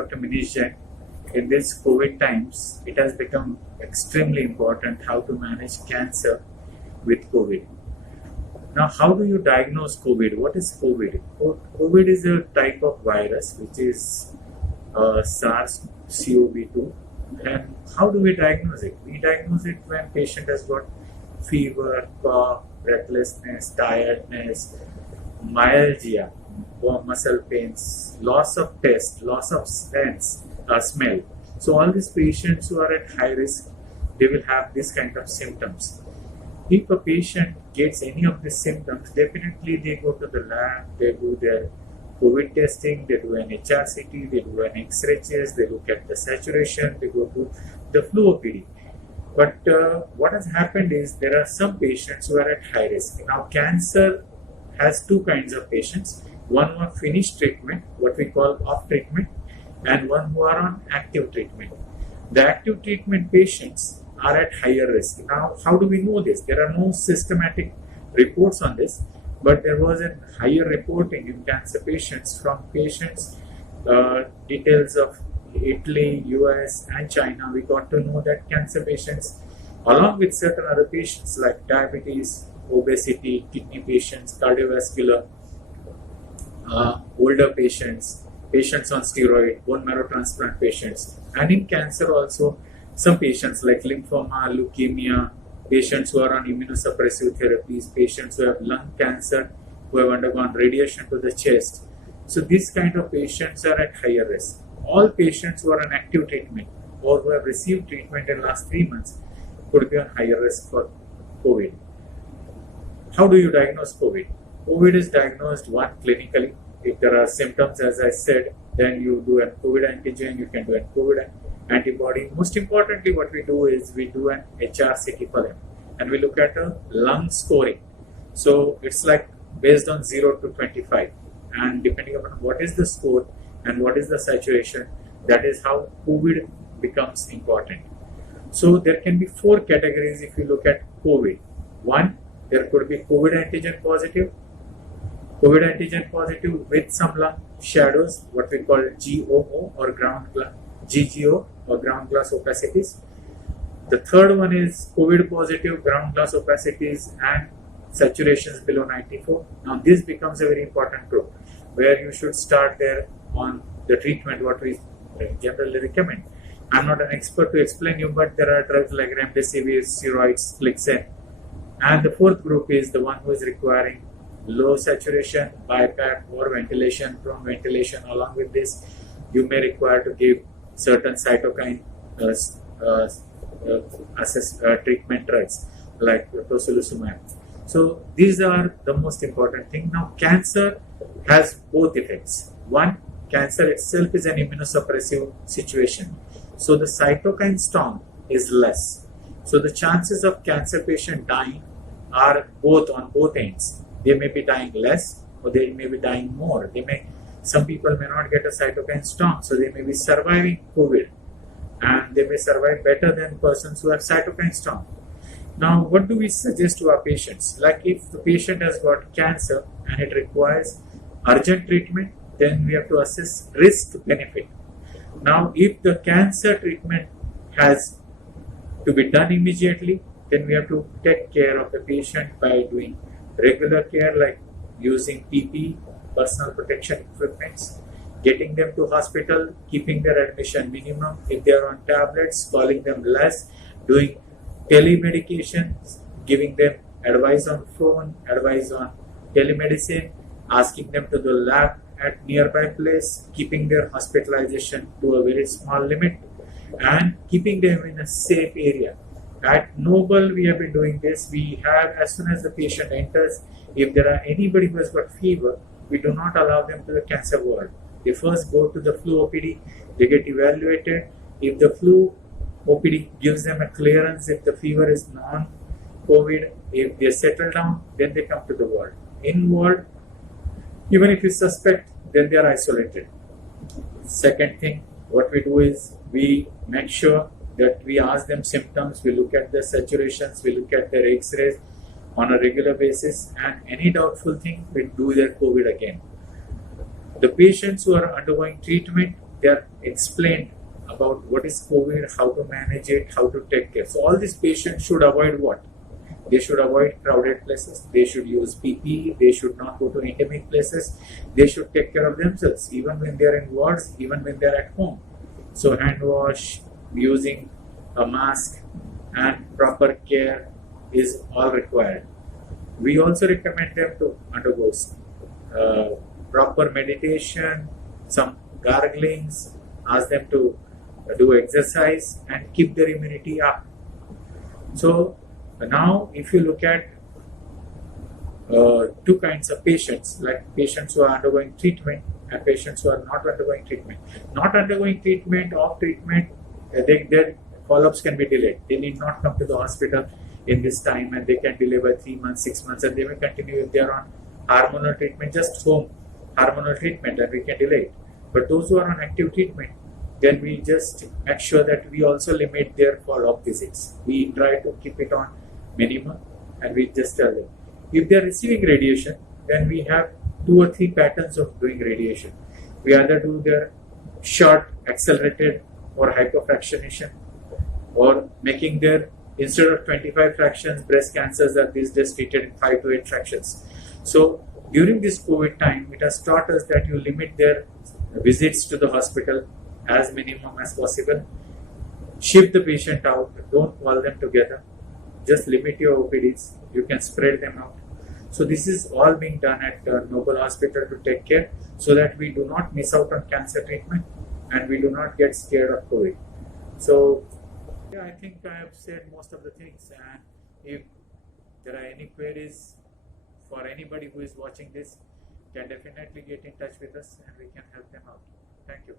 Dr. Manish Jain. In this COVID times, it has become extremely important how to manage cancer with COVID. Now, how do you diagnose COVID? What is COVID? COVID is a type of virus which is SARS-CoV-2. And how do we diagnose it? We diagnose it when patient has got fever, cough, breathlessness, tiredness, myalgia, or muscle pains, loss of taste, loss of smell. So all these patients who are at high risk, they will have this kind of symptoms. If a patient gets any of these symptoms, definitely they go to the lab, they do their COVID testing, they do an HRCT, they do an X-ray test, they look at the saturation, they go to the flu OPD. But what has happened is there are some patients who are at high risk. Now, cancer has two kinds of patients. One who are finished treatment, what we call off treatment, and one who are on active treatment. The active treatment patients are at higher risk. Now, how do we know this? There are no systematic reports on this, but there was a higher reporting in cancer patients from patients, details of Italy, US and China. We got to know that cancer patients, along with certain other patients like diabetes, obesity, kidney patients, cardiovascular, older patients, patients on steroid, bone marrow transplant patients, and in cancer also some patients like lymphoma, leukemia, patients who are on immunosuppressive therapies, patients who have lung cancer, who have undergone radiation to the chest. So these kind of patients are at higher risk. All patients who are on active treatment or who have received treatment in the last 3 months could be on higher risk for COVID. How do you diagnose COVID? COVID is diagnosed one clinically. If there are symptoms, as I said, then you do a COVID antigen, you can do a COVID antibody. Most importantly, what we do is we do an HRCT for them and we look at a lung scoring. So it's like based on 0 to 25, and depending upon what is the score and what is the saturation, that is how COVID becomes important. So there can be 4 categories if you look at COVID. One, there could be COVID antigen positive with some lung shadows, what we call GOO or GGO or ground glass opacities. The third one is COVID positive ground glass opacities and saturations below 94. Now this becomes a very important group where you should start there on the treatment what we generally recommend. I'm not an expert to explain you, but there are drugs like remdesivir, steroids, Flixen. And the fourth group is the one who is requiring low saturation, BiPAP or ventilation. From ventilation, along with this, you may require to give certain cytokine treatment drugs like tocilizumab. So these are the most important thing. Now, cancer has both effects. One, cancer itself is an immunosuppressive situation. So the cytokine storm is less. So the chances of cancer patient dying are on both ends. They may be dying less or they may be dying more. Some people may not get a cytokine storm, so they may be surviving COVID and they may survive better than persons who have cytokine storm. Now, what do we suggest to our patients? Like if the patient has got cancer and it requires urgent treatment, then we have to assess risk-benefit. Now, if the cancer treatment has to be done immediately, then we have to take care of the patient by doing regular care like using PPE, personal protection equipments, getting them to hospital, keeping their admission minimum. If they are on tablets, calling them less, doing telemedication, giving them advice on phone, advice on telemedicine, asking them to the lab at nearby place, keeping their hospitalization to a very small limit and keeping them in a safe area. At Noble, we have been doing this. We have, as soon as the patient enters, if there are anybody who has got fever, we do not allow them to the cancer ward. They first go to the flu OPD, they get evaluated. If the flu OPD gives them a clearance, if the fever is non-COVID, if they settle down, then they come to the ward. In ward, even if you suspect, then they are isolated. Second thing, what we do is we make sure that we ask them symptoms, we look at their saturations, we look at their X-rays on a regular basis, and any doubtful thing, we do their COVID again. The patients who are undergoing treatment, they are explained about what is COVID, how to manage it, how to take care. So all these patients should avoid what? They should avoid crowded places. They should use PPE. They should not go to endemic places. They should take care of themselves, even when they are in wards, even when they are at home. So hand wash, using a mask, and proper care is all required. We also recommend them to undergo proper meditation, some garglings, ask them to do exercise and keep their immunity up. So now if you look at two kinds of patients, like patients who are undergoing treatment and patients who are not undergoing treatment. Not undergoing treatment, off treatment, their follow-ups can be delayed. They need not come to the hospital in this time, and they can delay by 3 months, 6 months, and they may continue if they are on hormonal treatment, just home hormonal treatment, and we can delay it. But those who are on active treatment, then we just make sure that we also limit their follow-up visits. We try to keep it on minimum, and we just tell them. If they are receiving radiation, then we have 2 or 3 patterns of doing radiation. We either do their short, accelerated, or hypofractionation, or making their, instead of 25 fractions, breast cancers are these days treated in 5 to 8 fractions. So during this COVID time, it has taught us that you limit their visits to the hospital as minimum as possible. Shift the patient out, don't call them together. Just limit your OPDs, you can spread them out. So this is all being done at Noble Hospital to take care, so that we do not miss out on cancer treatment and we do not get scared of COVID. So yeah, I think I have said most of the things, and if there are any queries for anybody who is watching this, can definitely get in touch with us and we can help them out. Thank you.